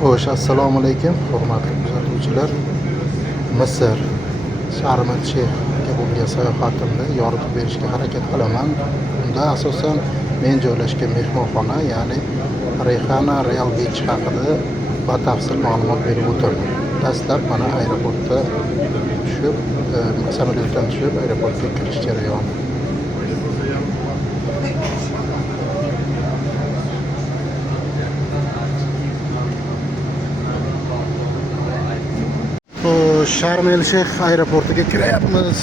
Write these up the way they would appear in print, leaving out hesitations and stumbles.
Xo'sh, assalomu alaykum, hurmatli kuzatuvchilar. Misr Sharm el-Sheyxga bo'lgan sayohatimni yoritib berishga harakat qilaman. Unda asosan men joylashgan mehmonxona, ya'ni Rayhana Royal Beach haqida batafsil ma'lumot berib o'taman. Dastlab mana aeroportda tushib, samolyotdan tushib aeroportga kirish jarayoni. Sharm el-Sheyx aeroportiga kiryapmiz.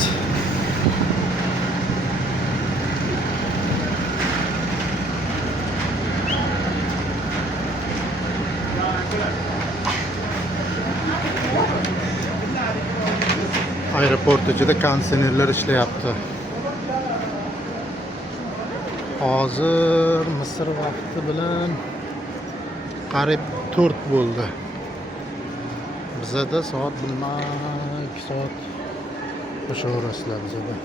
Aeroport ichida konditsionerlar ishlayapti. Hozir Misr vaqti bilan qariyb 4 bo'ldi. Bizada soat 2 soat qo'shaverasizlar bizada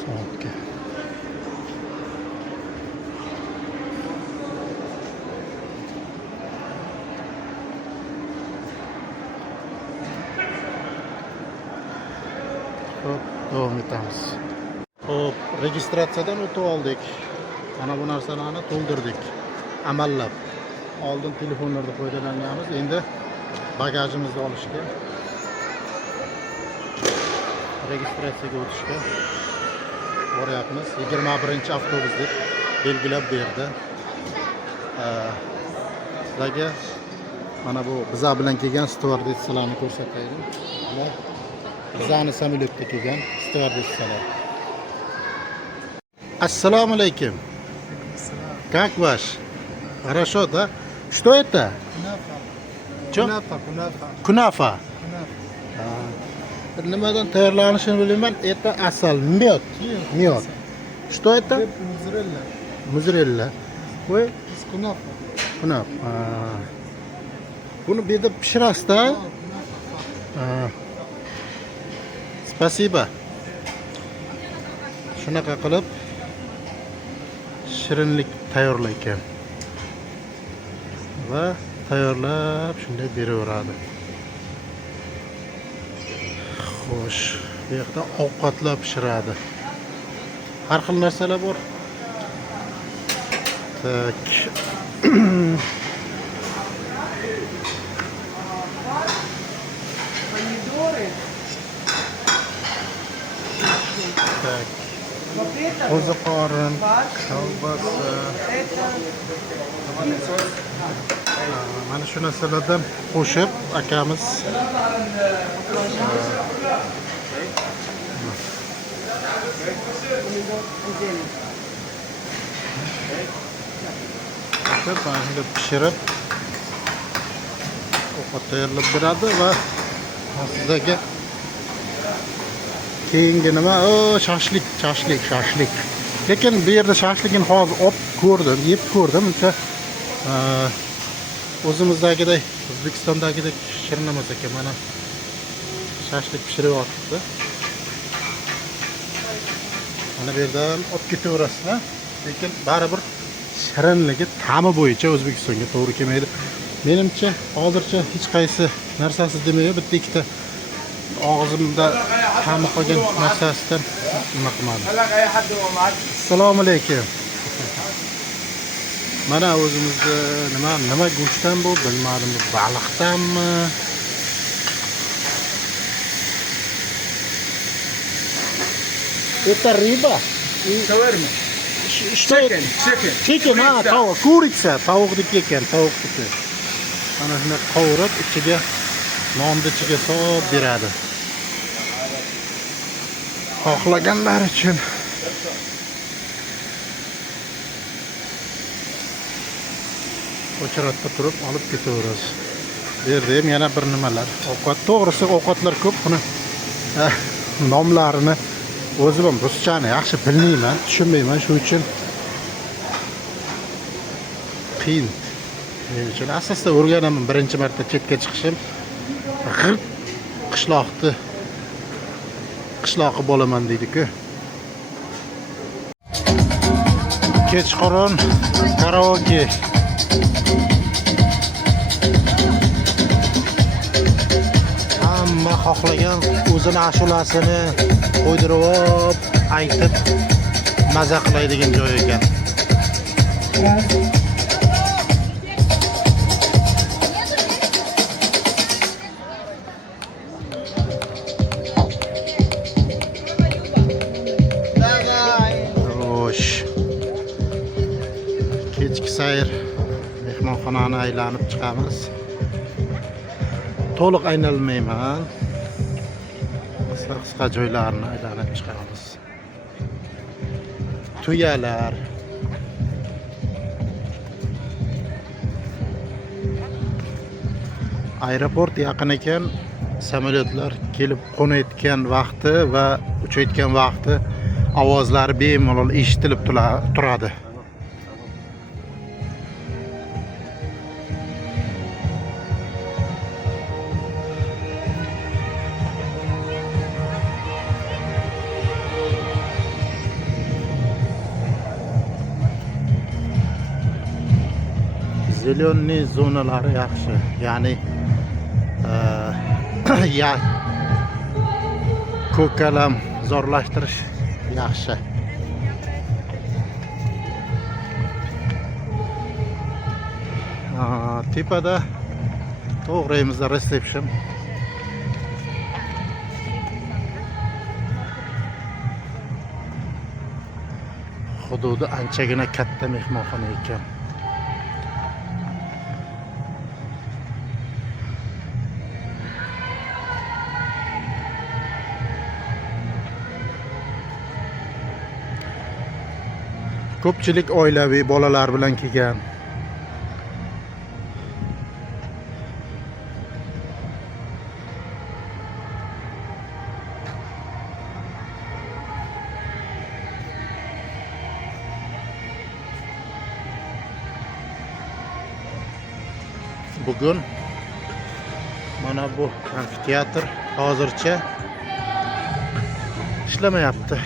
soatga. Hop, davom etamiz. Hop, registratsiyadan o'tib oldik. Mana bu narsalarni to'ldirdik. Amallab. Oldin telefonlarda foydalanganmiz. Endi bagajimizni olishga, registratsiyaga o'tishga boryapmiz. 21-avtobus deb belgilab berdi. Sizlarga mana bu biza bilan kelgan stewardessalarni ko'rsataylik. Bizani samolyotda kelgan stewardessalar. Assalomu alaykum. Как ваш? Хорошо, да? Что это? Kunafa. Nimadan tayyorlanishini bilmayman. Это asal, mед. Mед. Что это? Mozzarella. Voy, kunafa. Buni bu yerda pishirasiz-da? Spasiba. Shunaqa qilib shirinlik tayyorlaykan. Va tayyorlab shunday beraveradi. Xo'sh, bu yerda ovqatlar pishiradi. Har xil narsalar bor. Tak. Tak. Qo'ziqorin, kolbasa. Mana shu narsalardan qo'shib akamiz pishirib ovqat tayyorlab beradi va sizlarga keyingi nima? Shashlik. Lekin bu yerda shashlikni hozir olib ko'rdim, yeb ko'rdim. Uncha o'zimizdagidek, O'zbekistondagidek shirin emas ekan. Mana shashlik pishiryapti. Mana bu yerdan olib ketaverasizlar. Lekin baribir shirinligi ta'mi bo'yicha O'zbekistonga to'g'ri kelmaydi. Menimcha hozircha hech qaysi narsasi demayman, bitta ikkita og'zimda ta'mi qolgan narsasidan nima qilmadim. Assalomu alaykum. Mana o'zimizda nima go'shtdan bu bilmadim, baliqdanmi? Это рыба? Shawarma. Что это? Chicken, tovuq, kurica, tovuqniki ekan, tovuqniki. Mana shuni qovurib, ichiga nonni ichiga solib beradi. Xohlaganlar uchun. O'chiratda turib olib ketaverasiz. Bu yerda ham yana bir nimalar. Ovqat, to'g'risi ovqatlar ko'p, buni nomlarini o'zim ham ruschani yaxshi bilmayman, tushunmayman, shuning uchun qiyin. Men uchun asosda o'rganaman, birinchi marta chetga chiqishim. Qishloqi bo'laman deydi-ku. Kechqurun karaoke hamma xohlagan o'zini ashulasini qo'ydirib aytib maza qiladigan joy ekan. Xo'sh. Kechki sayr mehmonxonani aylanib chiqamiz. To'liq aylanmayman. Qisqa joylarni aylanib chiqamiz. Tuyalar. Aeroport yaqin ekan, samolyotlar kelib qo'nayotgan vaqti va uchayotgan vaqti ovozlari bemalol eshitilib turadi. Zelenniy zonalari yaxshi, ya'ni ya ko'kalam zorlashtirish yaxshi. Tepada to'g'rimizda resepsiyon. Hududi anchagina katta mehmonxona ekan. Ko'pchilik oilaviy bolalar bilan kelgan. Bugun mana bu amfiteatr hozircha ishlamayapti.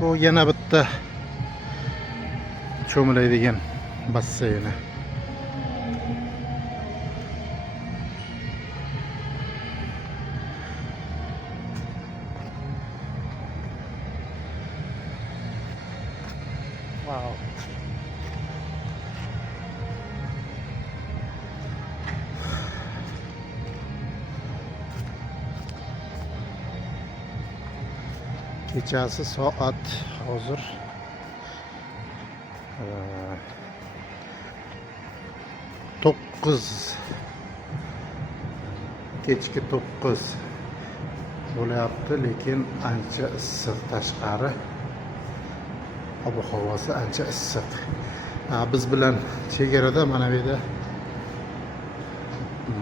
Bu yana bitta cho'milaydigan basseyni. Wow. Kechasi soat hozir 9, kechki 9 bo'lyapti, lekin ancha issiq tashqari. Ob-havosi ancha issiq. Biz bilan chegarada mana bu yerda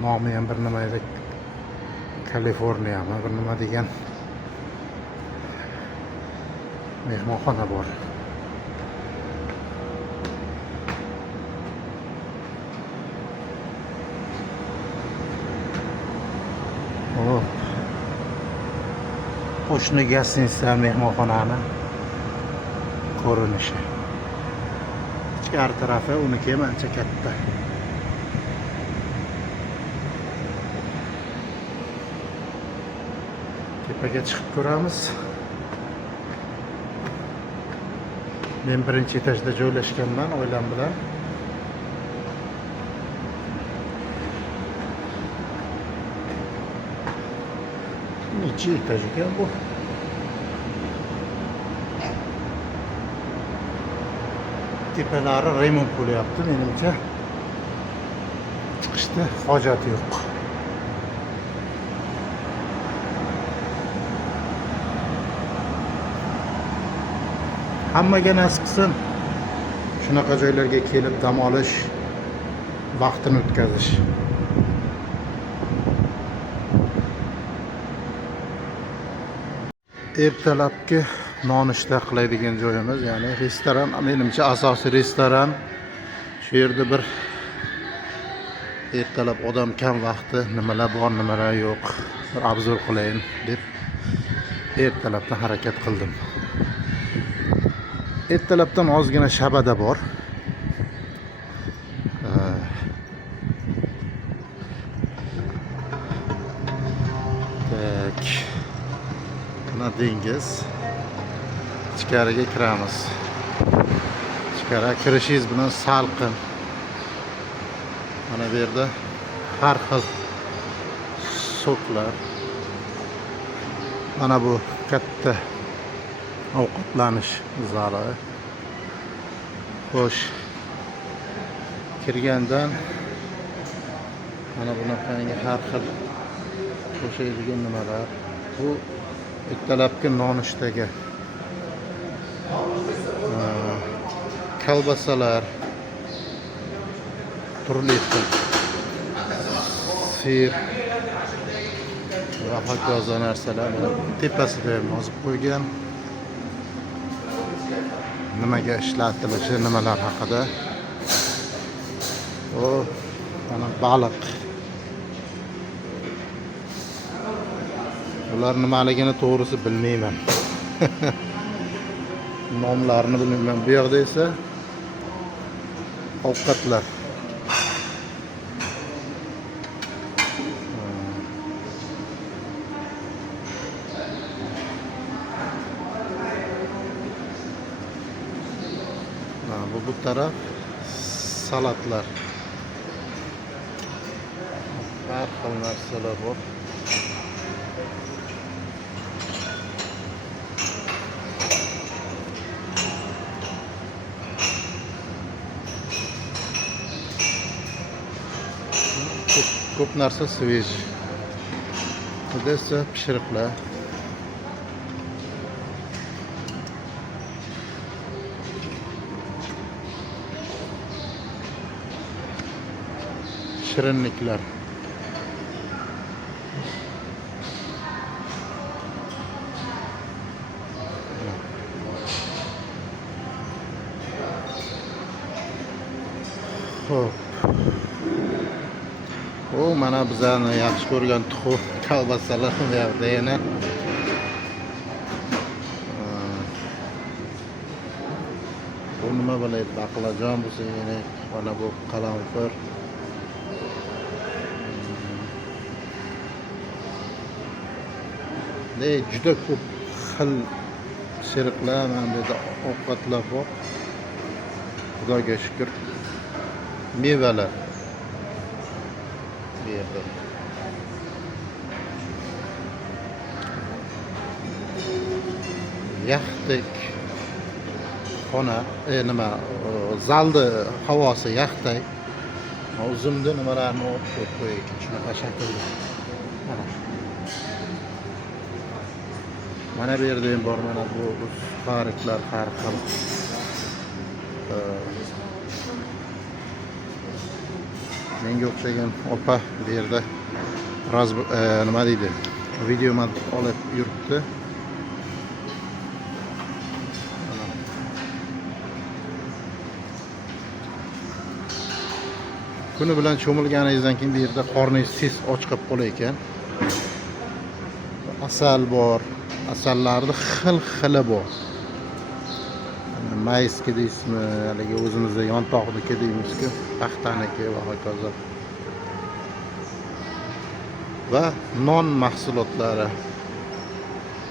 nomi ham bir nima edi, Kaliforniyami bir nima degan mehmonxona bor. Qo'shni gostinitsa mehmonxonani ko'rinishi. Ichkari tarafi uniki ham ancha katta. Tepaga chiqib ko'ramiz. Men birinchi etajda joylashganman oilam bilan. Necha etaj ekan bu? Tepalari remont bo'lyapti, menimcha. Chiqishda hojati yo'q. Hammaga nasib qilsin shunaqa joylarga kelib dam olish, vaqtini o'tkazish. Ertalabki nonushta qiladigan joyimiz, ya'ni restoran. Menimcha asosiy restoran. Shu yerda bir ertalab odam kam vaqti nimalar bor, nimalar yo'q, bir obzor qilayin deb ertalabdan harakat qildim. Ertalabdan ozgina shabada bor. Tak. Mana dengiz. Ichkariga kiramiz. Ichkariga kirishingiz bilan salqin. Mana bu yerda har xil soklar. Mana bu katta ovqatlanish zali. Xo'sh, kirgandan mana bunaqangi har xil qo'shadigan nimalar. Bu ertalabki nonushtaga kolbasalar, turli xil sir va hokazo narsalar tepasida ham yozib qo'ygan. Nimaga ishlatilishi, nimalar haqida. O, mana baliq. Ular nimaligini to'g'risi bilmayman. Nomlarini bilmayman. Bu yoqda esa ovqatlar. Bu taraf salatlar. Har xil narsalar bor. Ko'p narsa svej. Bu esa pishiriqlar. Shirinliklar. Xo'p. O, mana bizani yaxshi ko'rgan tuxum kolbasalar bu yoqda yana. Bu nima bo'ladi? Baqlajon bo'lsa yana mana bu qalamfir. Juda ko'p xil pishiriqlar, mana bu yerda ovqatlar bor. Xudoga shukr. Mevalar. Bu yerda. Yaxdek xona, nima, zalda havosi yaxdek. O'zimda nimalarni olib qo'yaylik, shunaqa shaklda. Mana bu yerda ham bor, mana bu suxariklar har xil. Menga o'xshagan opa bu yerda nima deydi? Videoni olib yuribdi. Kuni bilan cho'milganingizdan keyin bu yerda qorningiz tez och qolib qolar ekan. Asal bor. Asallarni xil-xili bor. Mayski deysizmi, haligi o'zimizda yontoqniki deymiz-ku, paxtaniki va hokazo. Va non mahsulotlari.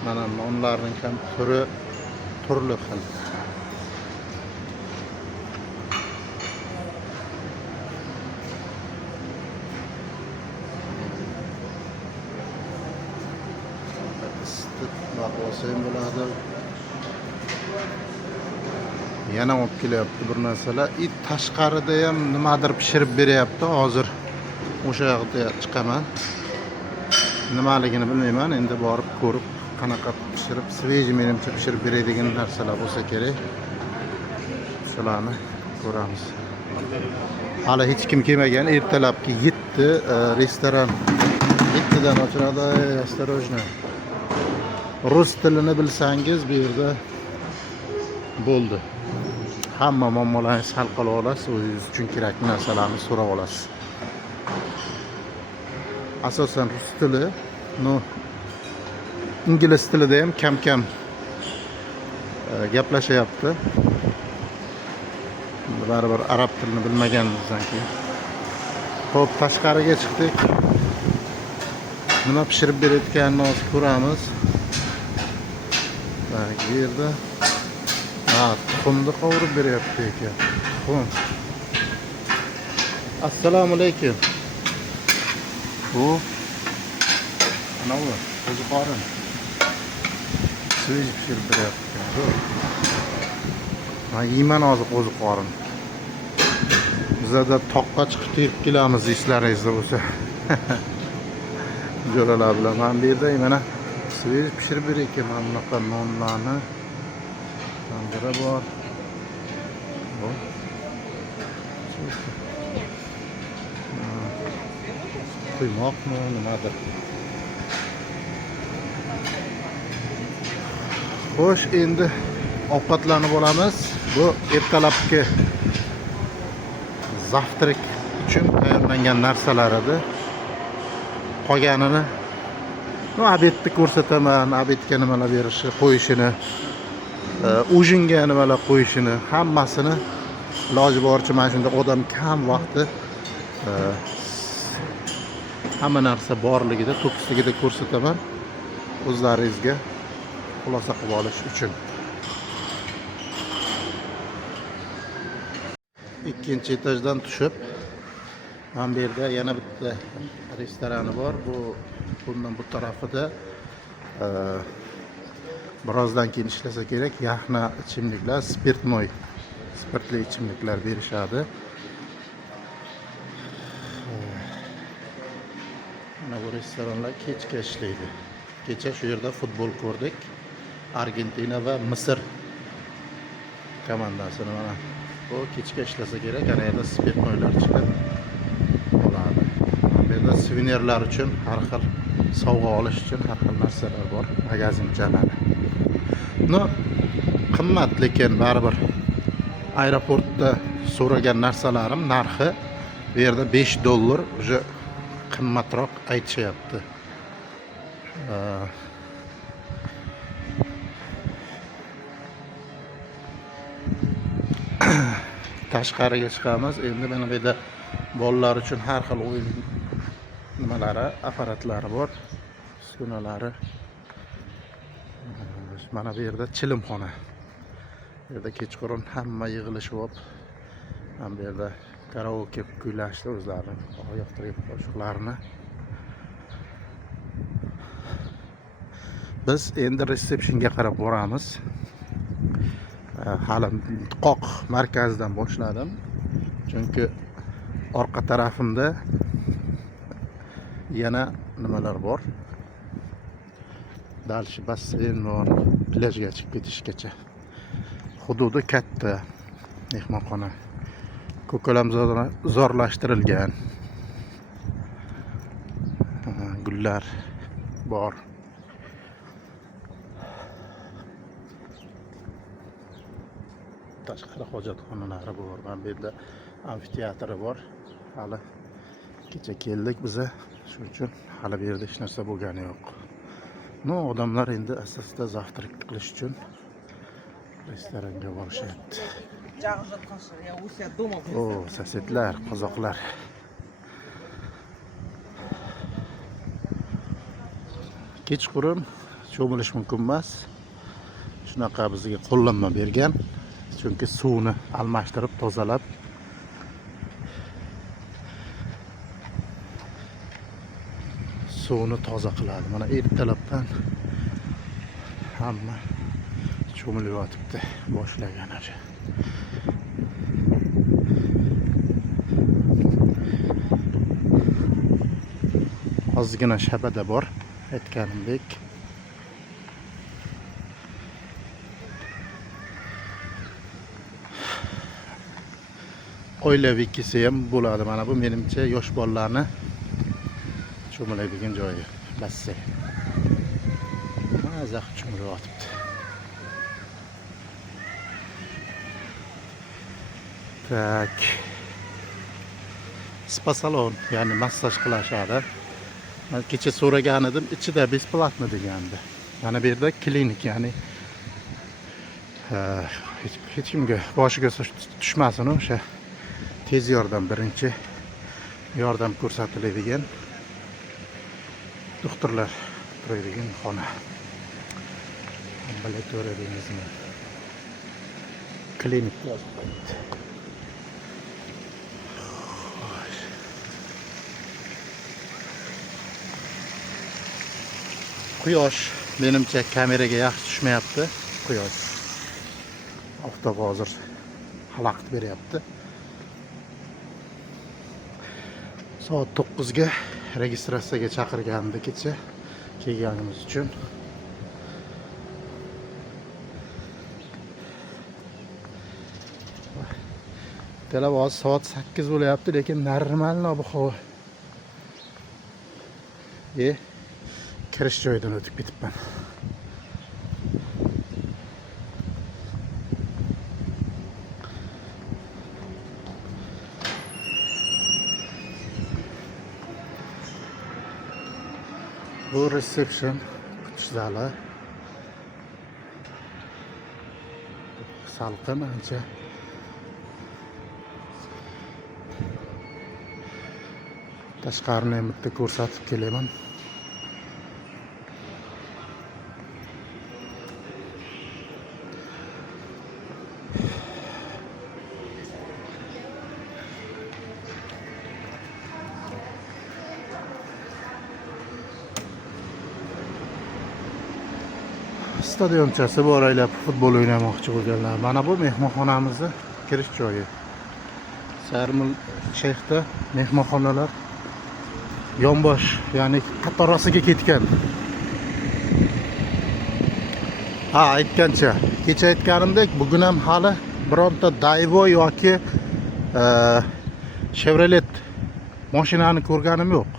Mana nonlarning ham turli xil. Baqlasam bo'ladi. Yana olib kelyapti bir narsalar. Tashqarida ham nimadir pishirib beryapti. Hozir o'sha yoqda chiqaman. Nimaligini bilmayman. Endi borib ko'rib, qanaqa pishirib, sveji menimcha pishirib beradigan narsalar bo'lsa kerak. Shularni ko'ramiz. Hali hech kim kelmagan. Ertalabki 7 restoran 7 dan ochiladi. Осторожно. Rus tilini bilsangiz bu yerda bo'ldi. Hamma muammolaringizni hal qila olasiz, o'zingiz uchun kerakli narsalarni so'rab olasiz. Asosan rus tili, ingliz tilida ham kam-kam gaplashyapti. Baribir arab tilini bilmaganimizdan keyin. Xo'p, tashqariga chiqdik. Nima pishirib berayotganini hozir ko'ramiz. Bu yerda tuxumni qovurib beryapti ekan. Tuxum. Assalomu alaykum. Bu anavi qo'ziqorin. Svejiy pishirib beryapti ekan. Men yeyman hozir qo'ziqorin. Bizda toqqa chiqib terib kelamiz eslaringizda bo'lsa. Jo'ralar bilan men bu yerda mana svejiy pishirib berayotgan mana bunaqa nonlarni. Tangira bor. Quymoqmi, nimadir. Xo'sh, endi ovqatlanib olamiz. Bu ertalabki zavtrak uchun tayyorlangan narsalar edi. Qolganini obedni ko'rsataman, obedga nimalar berishi, qo'yishini, ujinga nimalar qo'yishini, hammasini iloji boricha mana shunda odam kam vaqti hamma narsa borligida, to'kisligida ko'rsataman. O'zlaringizga xulosa qilib olish uchun. Ikkinchi etajdan tushib, mana bu yerda yana bitta restorani bor. Bundan bu tarafida birozdan keyin ishlasa kerak, yaxna ichimliklar, spirtli ichimliklar berishadi. Mana bu restoranlar kechga ishlaydi. Kecha shu yerda futbol ko'rdik. Argentina va Misr komandasini mana bu kechga ishlasa kerak, ana yerda spirtnoylar chiqib qoladi. Bu yerda suvenirlar uchun, har xil sovg'a olish uchun har xil narsalar bor, magazinchalari. Qimmat, lekin baribir aeroportda so'ragan narsalarim narxi bu yerda $5 уже qimmatroq aytishyapti. Tashqariga chiqamiz. Endi mana bu yerda bolalar uchun har xil o'yin nimalari, apparatlari bor, uskunalari. Mana bu yerda chilimxona. Bu yerda kechqurun hamma yig'ilishib olib, mana bu yerda karaoke kuylashdi o'zlarining yoqtirgan qo'shiqlarini. Biz endi resepsiyonga qarab boramiz. Hali qoq markazdan boshladim. Chunki orqa tarafimda yana nimalar bor? Dalshi basseyn bor, plyajga chiqib ketishgacha. Hududi katta mehmonxona. Ko'kalam zorlashtirilgan. Gullar bor. Tashqari hojatxonalari bor. Mana bu yerda amfiteatri bor. Hali kecha keldik biza, shuning uchun hali bu yerda hech narsa bo'lgani yo'q. Odamlar endi asosida zavtrak qilish uchun restoranga borishyapti. Sosetlar, qozoqlar. Kechqurun cho'milish mumkin emas. Shunaqa bizga qo'llanma bergan. Chunki suvni almashtirib, tozalab suvni toza qiladi. Mana ertalabdan hamma cho'milib yotibdi, boshlagan o'sha. Ozgina shabada bor, aytganimdek. Oilaviy kelsa ham bo'ladi. Mana bu menimcha yosh bolalarni cho'milaydigan joyi, basseyn. Maza uchun yotibdi. Tak. Spa salon, ya'ni massaj qilishadi. Men kecha so'ragan edim, ichida besplatno degandi. Mana bu yerda klinik, ya'ni hech kimga boshiga tushmasin o'sha tez yordam, birinchi yordam ko'rsatiladigan doktorlar turadigan xona. Ambulatoriyangizmi? Klinik yozib qo'yibdi. Quyosh menimcha kameraga yaxshi tushmayapti. Quyosh. Oftob hozir xalaqit beryapti. Soat 9 ga registratsiyaga chaqirgandi kecha kelganimiz uchun. Televoz soat 8 bo'lyapti, lekin normalniy ob-havo. Kirish joyidan o'tib ketibman. Bu reception kutish zali. Salqin ancha. Tashqarini bitta ko'rsatib kelaman. Stadionchasi bor, aylab futbol o'ynamoqchi bo'lganlar. Mana bu mehmonxonamizning kirish joyi. Sarmul Shayxda mehmonxonalar yonbosh, ya'ni qatorasiga ketgan. Aytgancha, kecha aytganimdek, bugun ham hali bironta Daewoo yoki Chevrolet mashinani ko'rganim yo'q.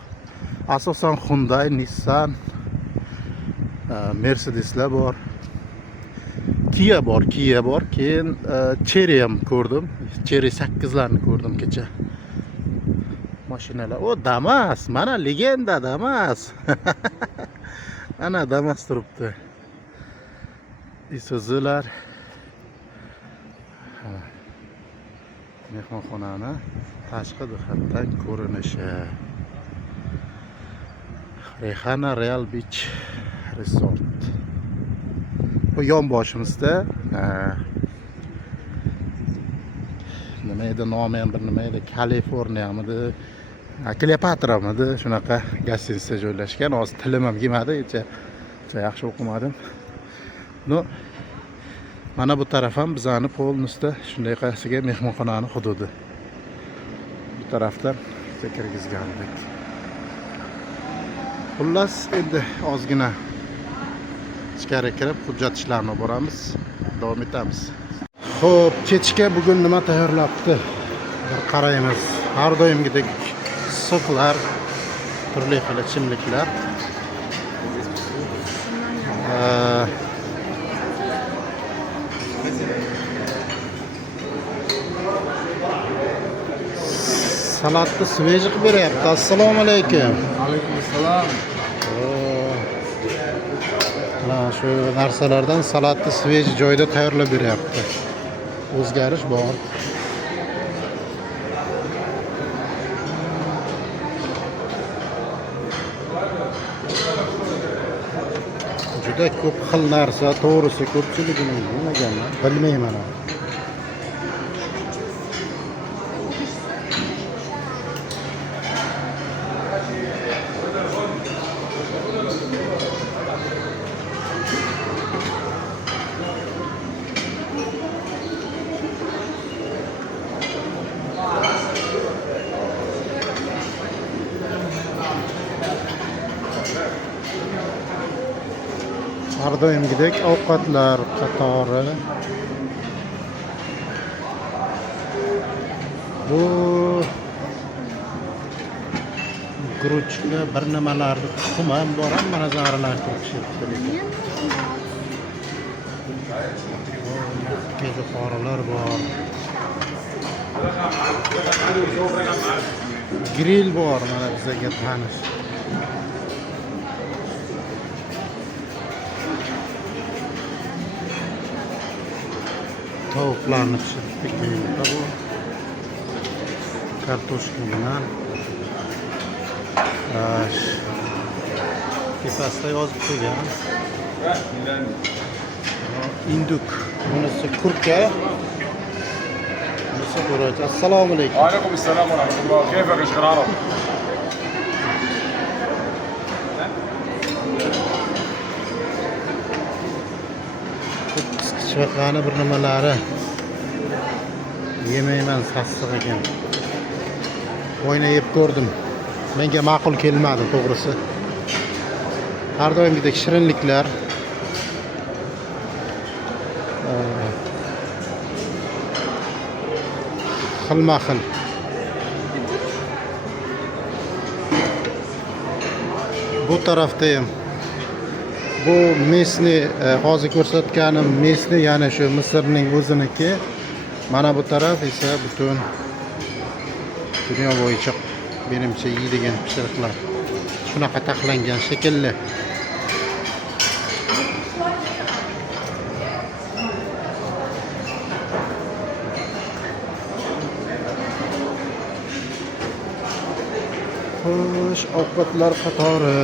Asosan Hyundai, Nissan, Mercedeslar bor. Kia bor. Keyin Chery ham ko'rdim. Chery 8 larni ko'rdim kecha. Mashinalar. O, Damas, mana legenda Damas. Ana Damas turibdi. Isuzular. Mehmonxonani tashqi jihatdan ko'rinishi. Rehana Real Beach Resort. Bu yon boshimizda nima edi nomi, ham bir nima edi, Kaliforniyamidi, Kleopatramidi, shunaqa gostinitsa joylashgan. Hozir tilim ham kelmadi, yaxshi o'qimadim. Mana bu taraf ham bizani polnusda shunday qaysiga mehmonxonani hududi. Bu tarafdan kirgizgandik. Xullas, endi ozgina ichkari kirib hujjat ishlarini boramiz, davom etamiz. Xo'p, kechga bugun nima tayyorlabdi? Bir qaraymiz. Har doimgidek soklar, turli xil ichimliklar. Salatni sveji qilib beryapti. Assalomu alaykum. Alaykum assalom. Shu narsalardan salatni sveji joyda tayyorlab beryapti. O'zgarish bor. Juda ko'p xil narsa, to'g'risi ko'pchiligini bilmaganman, bilmayman. Har doimgidek ovqatlar qatori. Bu guruchli bir nimalarni tuxum ham bor, hamma narsani aralashtirib pishirib. Gece qoralar bor. Grill bor, mana bizga tanish. Tavuklarni pishirdik menga bu. Kartoshka bilan. Tepasida yozib qo'ygan. Induk. Bunisi kurka. Bunisi xo'roch. Assalomu alaykum. وعليكم السلام ورحمة الله. كيفك يا شيخ العرب؟ Qishvaqani bir nimalari. Yemayman, sassiq ekan. O'yna yeb ko'rdim. Menga ma'qul kelmadi, to'g'risi. Har doimgidek shirinliklar. Xilma-xil. Bu tarafda ham bu mesni hozir ko'rsatganim mesni, ya'ni shu Misrning o'ziniki. Mana bu taraf esa butun dunyo bo'yicha menimcha yeydigan pishiriqlar. Shunaqa taxlangan shekilli. Xo'sh, ovqatlar qatori.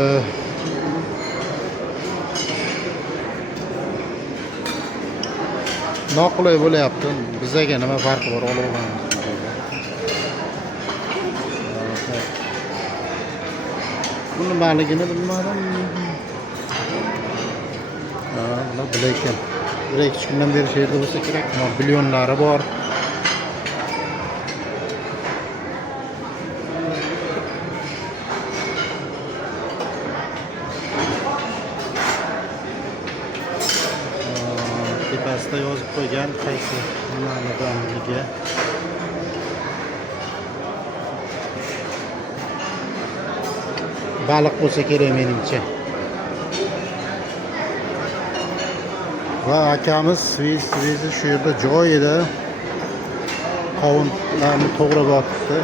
Noqulay bo'lyapti. Bizga nima farqi bor, olaveramiz. Bu nimaligini bilmadim. Buni bilaykan. 1-2 kundan beri shu yerda bo'lsa kerak. Millionlari bor. Tepasida yozib qo'ygan qaysi nimanidanligi. Baliq bo'lsa kerak menimcha. Va akamiz Svizi shu yerda joyida qovunlarni to'g'rab otibdi.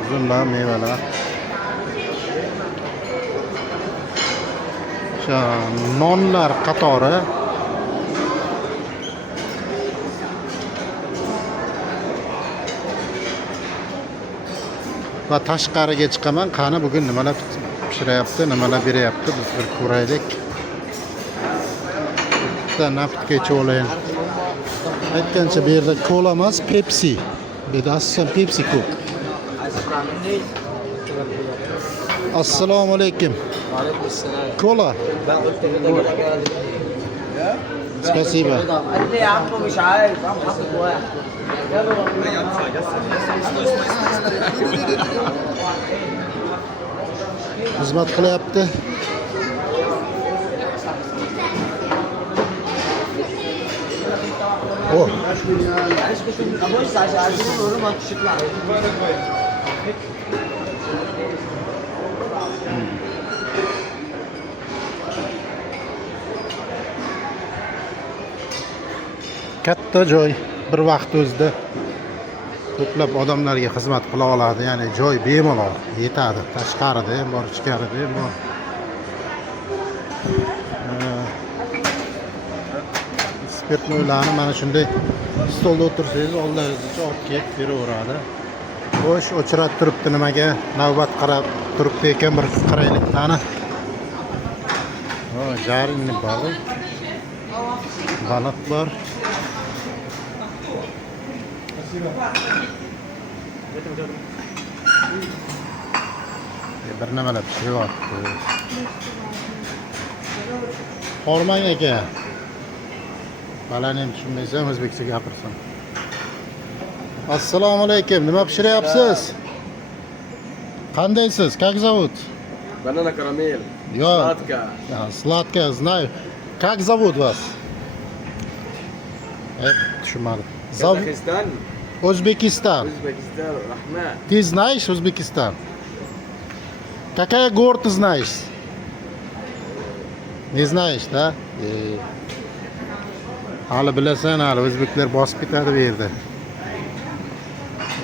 Uzunlar, mevalar. Nonlar qatori. Va tashqariga chiqaman, qani bugun nimalar pishiryapti, nimalar beryapti, biz bir ko'raylik. Bitta naftga ichib olayin. Aytgancha bu yerda kola emas, Pepsi. Bu yerda asosan Pepsi ko'p. Assalomu alaykum. وعليكم السلام. Kola. بقى قلت كده كده. Спасибо. قال لي يا عم مش عارف، قام حاطط واحد. Xizmat qilyapti. Oh, بص عشان عايزين نقول ما تشطلع. katta joy bir vaqt o'zida ko'plab odamlarga xizmat qila oladi, ya'ni joy bemalol yetadi. Tashqarida ham bor, ichkarida ham bor. Spirtnoylarni mana shunday stolda o'tirsangiz oldingizgacha olib kelib beraveradi. Xo'sh, o'chirib turibdi, nimaga navbat qarab turibdi ekan, bir qaraylik qani. Jaringni baliq bor. Bir nimalar pishiryapti. Hormang aka. Balani ham tushunmaysan, o'zbekcha gapirsan. Assalomu alaykum. Nima pishiryapsiz? Qandaysiz? Как зовут? Banana karamel. Yo. Сладкая. Сладкая, знаю. Как зовут вас? Tushunmadim. Казахстан. O'zbekiston. O'zbekiston. Rahmat. Ты знаешь Узбекистан? Какая город ты знаешь? Не знаешь, да? Hali bilasan, hali o'zbeklar bosib ketadi bu yerda.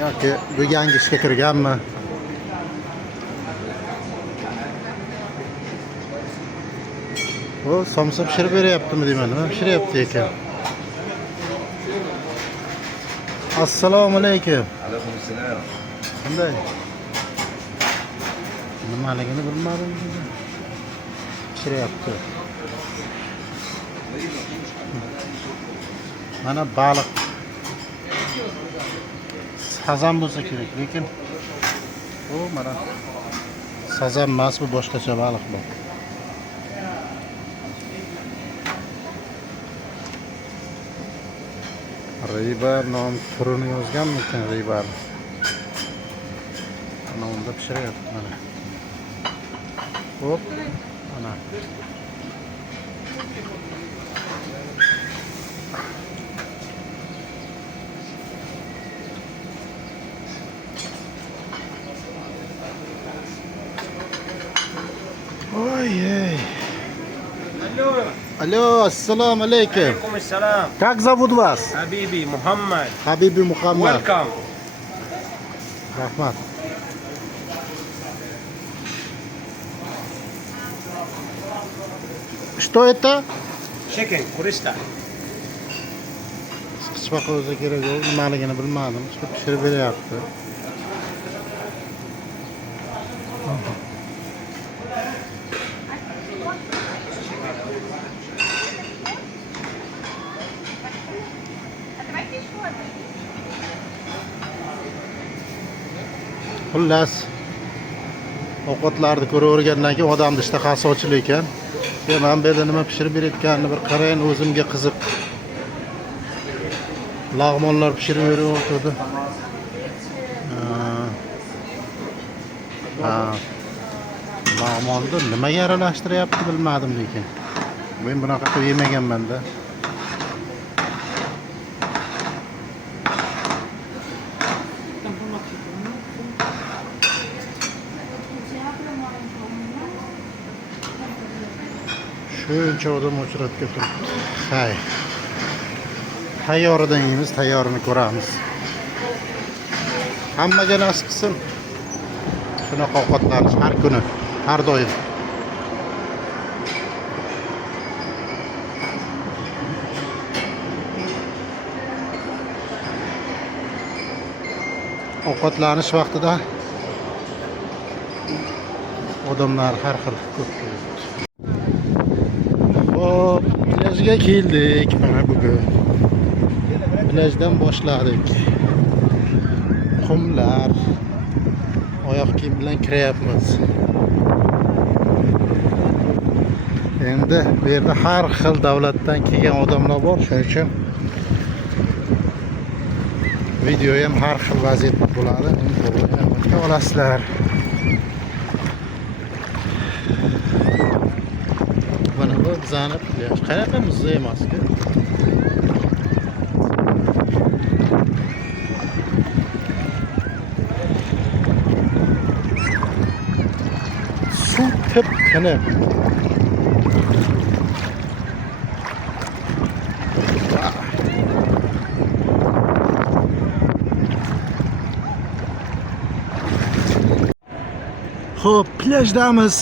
Yoki bu yangi ishga kirganmi? O somsa pishirib beryaptimi deyman. Nima pishiryapti ekan? Assalomu alaykum. Alaykum assalom. Qanday? Nimaligini bilmadim. Pishiryapti. Mana baliq. Sazan bo'lsa kerak, lekin o mana sazan emas, bu boshqacha baliq bu. Raybar nom turini yozganmikan Raybar? Ana unda pishiryapti mana. Hop, ana. Ой-ей. Алло, ассаламу алейкум. عليكم السلام Как зовут вас? حبيبي محمد. Habibi Muhammad. Welcome. Rahmat. Что это? Chicken kurista. Qishbaqa o'zi kerak yo'q, nimaligini bilmadim. Shu pishirib beryapti. Xullas, ovqatlarni ko'ravergandan keyin odamning ishtahasi ochilar ekan. Men bu yerda nima pishirib berayotganini bir qarayin, o'zimga qiziq. Lag'monlar pishirib beryapti. Lag'monni nimaga aralashtiryapti bilmadim lekin. Men bunaqa qilib yemaganman-da. Shuncha odam o'chiratga turibdi. Hay. Tayyoridan yeymiz, tayyorini ko'ramiz. Hammaga nasib qilsin. Shunaqa ovqatlanish har kuni, har doim. Ovqatlanish vaqtida odamlar har xil ko'p keladi. Hop, plyajga keldik mana bugun. Plyajdan boshladik. Qumlar. Oyoq kiyim bilan kiryapmiz. Endi bu yerda har xil davlatdan kelgan odamlar bor, shuning uchun video ham har xil vaziyatda bo'ladi. Endi olasizlar. Mana bu bizani plyaj. Qanaqa muzey emas-ku? Suv tip-tiniq. Xo'p, plyajdamiz.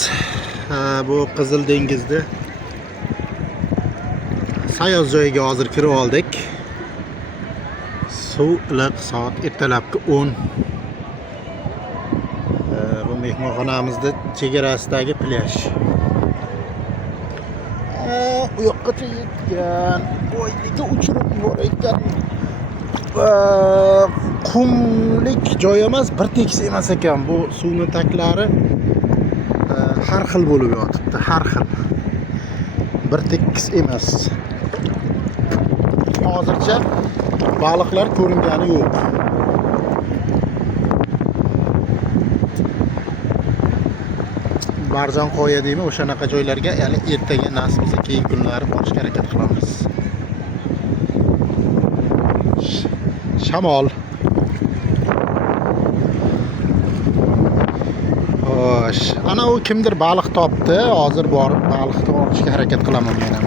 Bu Qizil dengizda sayoz joyiga hozir kirib oldik. Suv iliq, soat ertalabki 10. Bu mehmonxonamizda chegarasidagi plyaj. U yoqqacha yetgan. Bo'yniga uchirib yuborayotgan. Qumlik joy emas, bir tekis emas ekan. Bu suvni taklari har xil bo'lib yotibdi, har xil. Bir tekis emas. Hozircha baliqlar ko'ringani yo'q. Barzon qo'ya deymi, o'shanaqa joylarga, ya'ni ertaga nasib bo'lsa keyin kunlari borishga harakat qilamiz. Shamol. Oy. Xo'sh, ana u kimdir baliq topdi. Hozir borib baliqni olishga harakat qilaman men ham.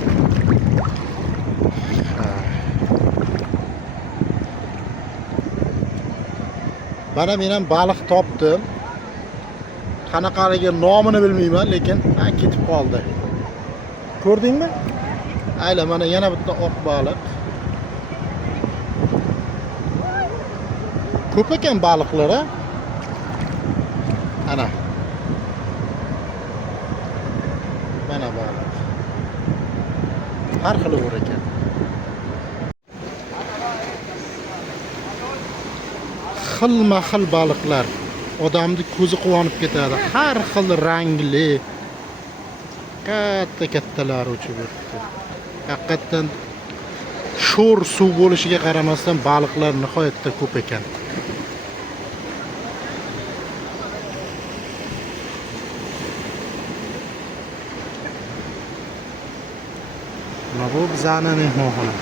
Mana men ham baliq topdim. Qanaqaligi nomini bilmayman, lekin ketib qoldi. Ko'rdingmi? Ayla mana yana bitta oq baliq. Ko'p ekan baliqlar, ha? Ana. Mana baliq. Har xil bor ekan. Xilma-xil baliqlar. Odamning ko'zi quvonib ketadi. Har xil rangli. Katta-kattalar uchib yuribdi. Haqiqatan sho'r suv bo'lishiga qaramasdan baliqlar nihoyatda ko'p ekan. Mana bu bizning mehmonxona.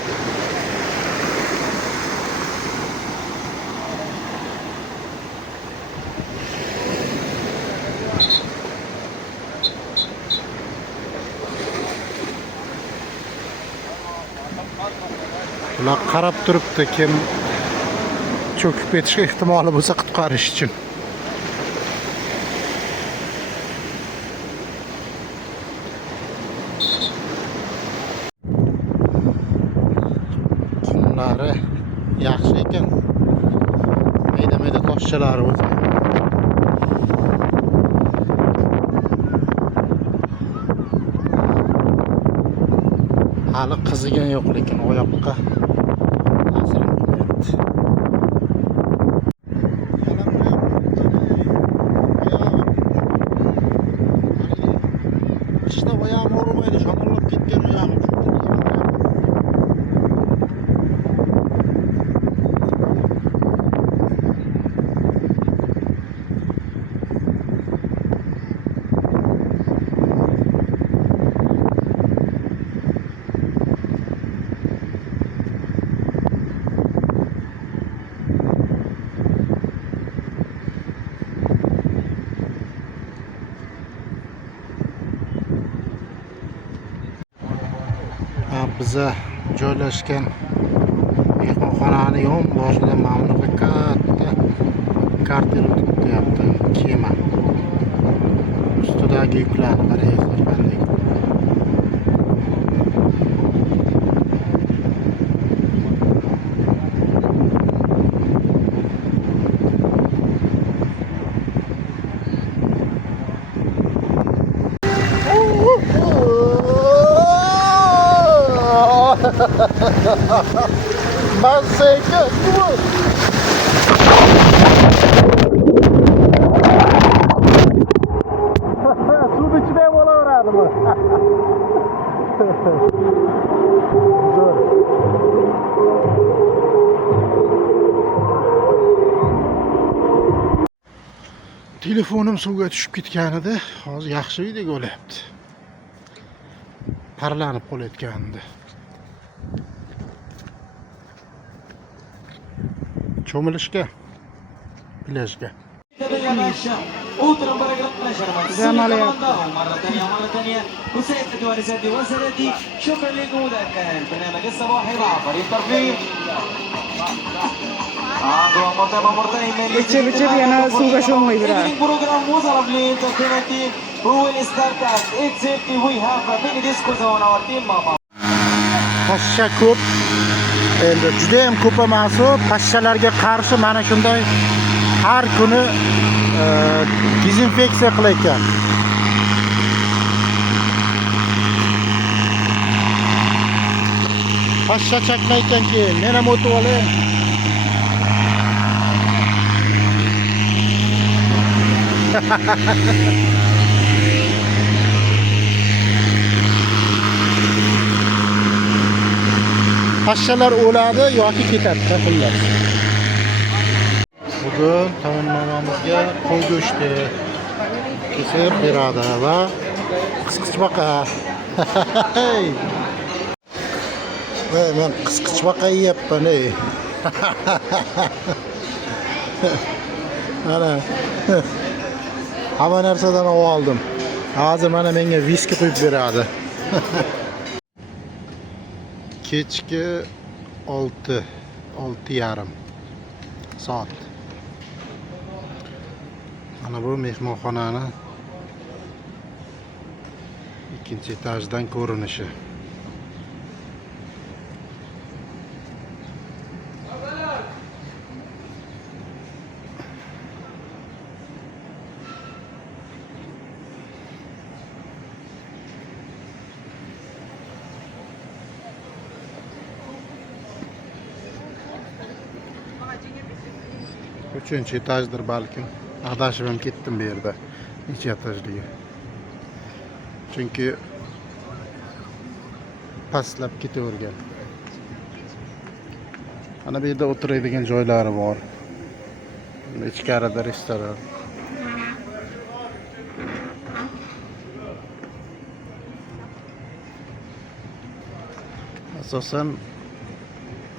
Ular qarab turibdi, kim cho'kib ketishga ehtimoli bo'lsa qutqarish uchun. Qumlari yaxshi ekan. Mayda-mayda toshchalari o'zi. Hali qizigan yo'q, lekin oyoqqa ta'sir qilmayapti. Qishda oyog'im og'rimaydi, shamollab ketgan oyog'im. Biza joylashgan mehmonxonani yon boshida mana bu katta kartel o'tyapti, kema. Ustidagi yuklarni qaraysiz qanday. Masaka, dur. Suv ichida ham olaveradimi? Dur. Telefonim suvga tushib ketgan edi. Hozir yaxshi video bo'lyapti. Parlanib qolayotgandi. Cho'milishga, plyajga. Biche yana suvga sho'ngmaydilar. program was lovely entertainment. We will start at 8:30. We have many discos on our team, mama. Pashsha ko'p. Endi juda ham ko'p emas, pashshalarga qarshi mana shunday har kuni dezinfeksiya qilayotgan. Pashsha chaqmayotgan keyin men ham o'tib olay. Pashshalar o'ladi yoki ketadi, xullas. Bugun taomnomamizga qo'y go'shti kesib beradi va qisqichbaqa. Voy, men qisqichbaqa yeyapman, ey. Mana Hamma narsadan oldim. Hozir mana menga viski quyib beradi. Kechki 6:30 soat. Mana bu mehmonxonani ikkinchi etajdan ko'rinishi. Uchinchi etajdir balkim. Adashib ham ketdim bu yerda. Necha etajligi. Chunki pastlab ketavergan. Ana bu yerda o'tiradigan joylari bor. Ichkarida restoran. Asosan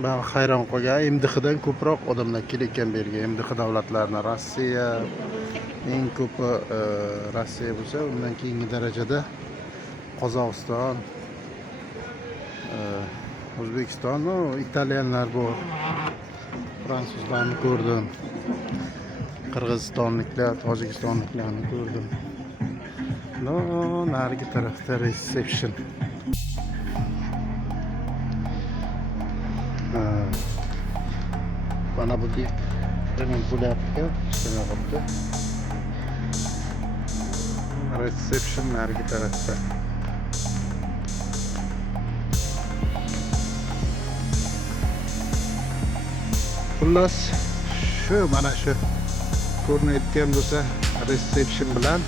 ben hayron qolgan MDHdan ko'proq odamlar kelayotgan bu yerga. MDH davlatlarini Rossiya eng ko'pi Rossiya bo'lsa, undan keyingi darajada Qozog'iston, O'zbekiston, italyanlar bor. Fransuzlarni ko'rdim. Qirg'izistonliklar, Tojikistonliklarni ko'rdim. No, narigi tarafda reception. Bana bu bir remont bo'lyapti, ishlayapti. Reception narigi tarafda. Xullas, shu mana shu ko'rinayotgan bo'lsa reception bilan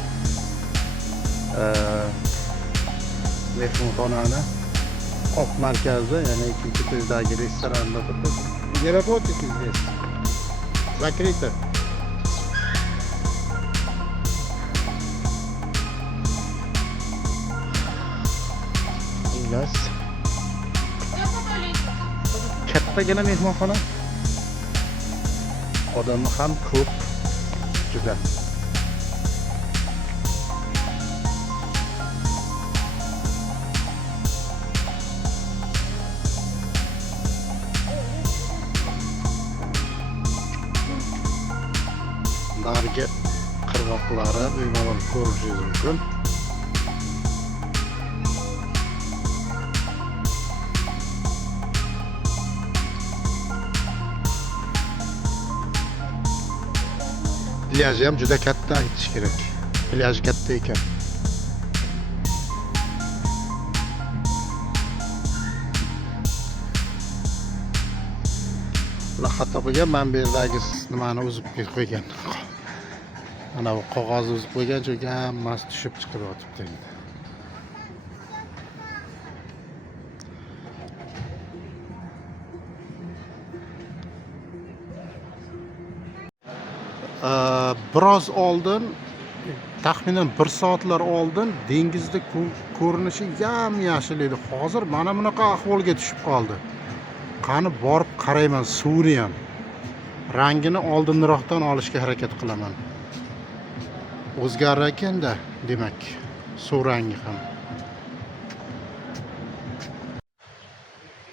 mehmonxonani oq markazda, ya'ni ikkinchi etajdagi restoranda turibdi. Не работаете здесь? Закрыто. Xullas. Kattagina mehmonxona. Odamni ham ko'p juda. Narigi qirg'oqlari bemalol ko'rishingiz mumkin. Plyaji ham juda katta, aytish kerak. Plyaji katta ekan. Xato bo'lgan, men bu yerdagi nimani uzib qo'ygan. Ana bu qog'ozni uzib qo'ygan, chunki hammasi tushib chiqib yotibdi endi. Biroz oldin, taxminan 1 soatlar oldin dengizda ko'rinishi yam-yashil edi. Hozir mana bunaqa ahvolga tushib qoldi. Qani borib qarayman, suvni ham. Rangini oldinroqdan olishga harakat qilaman. O'zgarar ekanda, demak, suv rangi ham.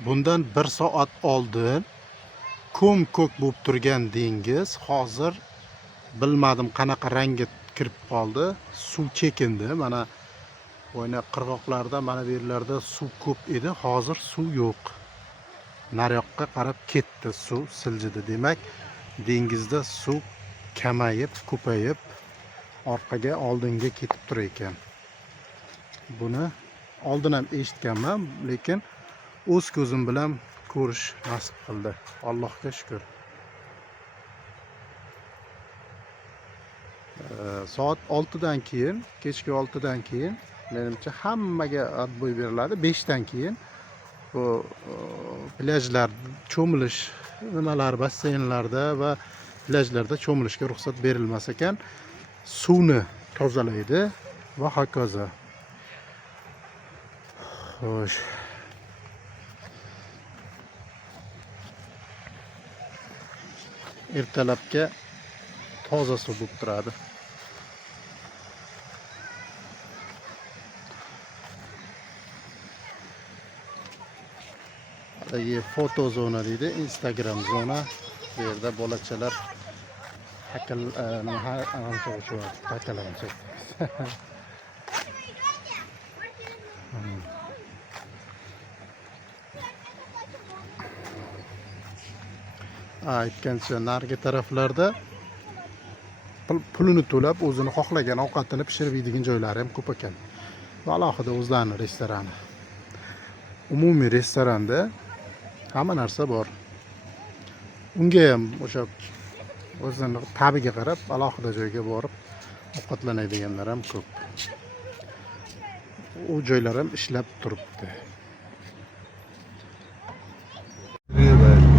Bundan 1 soat oldin ko'k bo'lib turgan dengiz hozir bilmadim qanaqa rangga kirib qoldi. Suv chekindi. Mana o'yna qirg'oqlarda, mana bu yerlarda suv ko'p edi, hozir suv yo'q. Nariyoqqa qarab ketdi, suv siljidi. Demak, dengizda suv kamayib, ko'payib, orqaga, oldinga ketib turar ekan. Buni oldin ham eshitganman, lekin o'z ko'zim bilan ko'rish nasib qildi. Allohga shukr. Soat 6dan keyin, kechki 6dan keyin menimcha hammaga atboy beriladi. 5dan keyin bu plyajlar, cho'milish nimalar, basseynlarda va plyajlarda cho'milishga ruxsat berilmas ekan. Suvni tozalaydi va hokazo. Xo'sh. Ertalabga toza suv bo'lib turadi. foto zona deydi, Instagram zona. Bu yerda bolachalar nima ancha o'chyapti, takalancha. Aytgancha narigi taraflarda pulini to'lab o'zini xohlagan ovqatini pishirib yeydigan joylari ham ko'p ekan. Va alohida o'zlarining restorani. Umumiy restoranda hamma narsa bor. Unga ham o'sha o'zini tabiga qarab alohida joyga borib ovqatlanadiganlar ham ko'p. U joylar ham ishlab turibdi.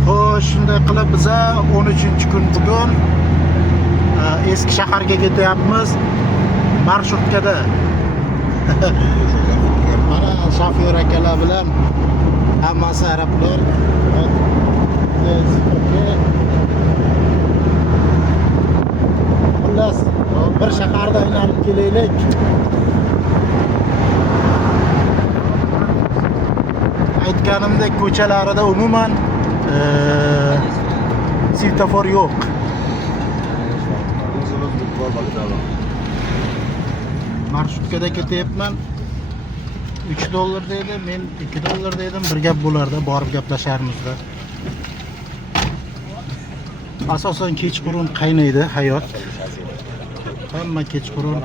Xo'sh, shunday qilib biz 13-kun bugun eski shaharga ketyapmiz. Marshutkada. Mana shofyor akalar bilan hammasi arablar. Xullas, bir shaharda aylanib kelaylik. Aytganimdek ko'chalarida umuman svetofor yo'q. Marshutkada ketyapman. $3 deydi, men $2 dedim. Bir gap bo'larda, borib gaplasharmizda. Asosan kechqurun qaynaydi hayot. Hamma kechqurun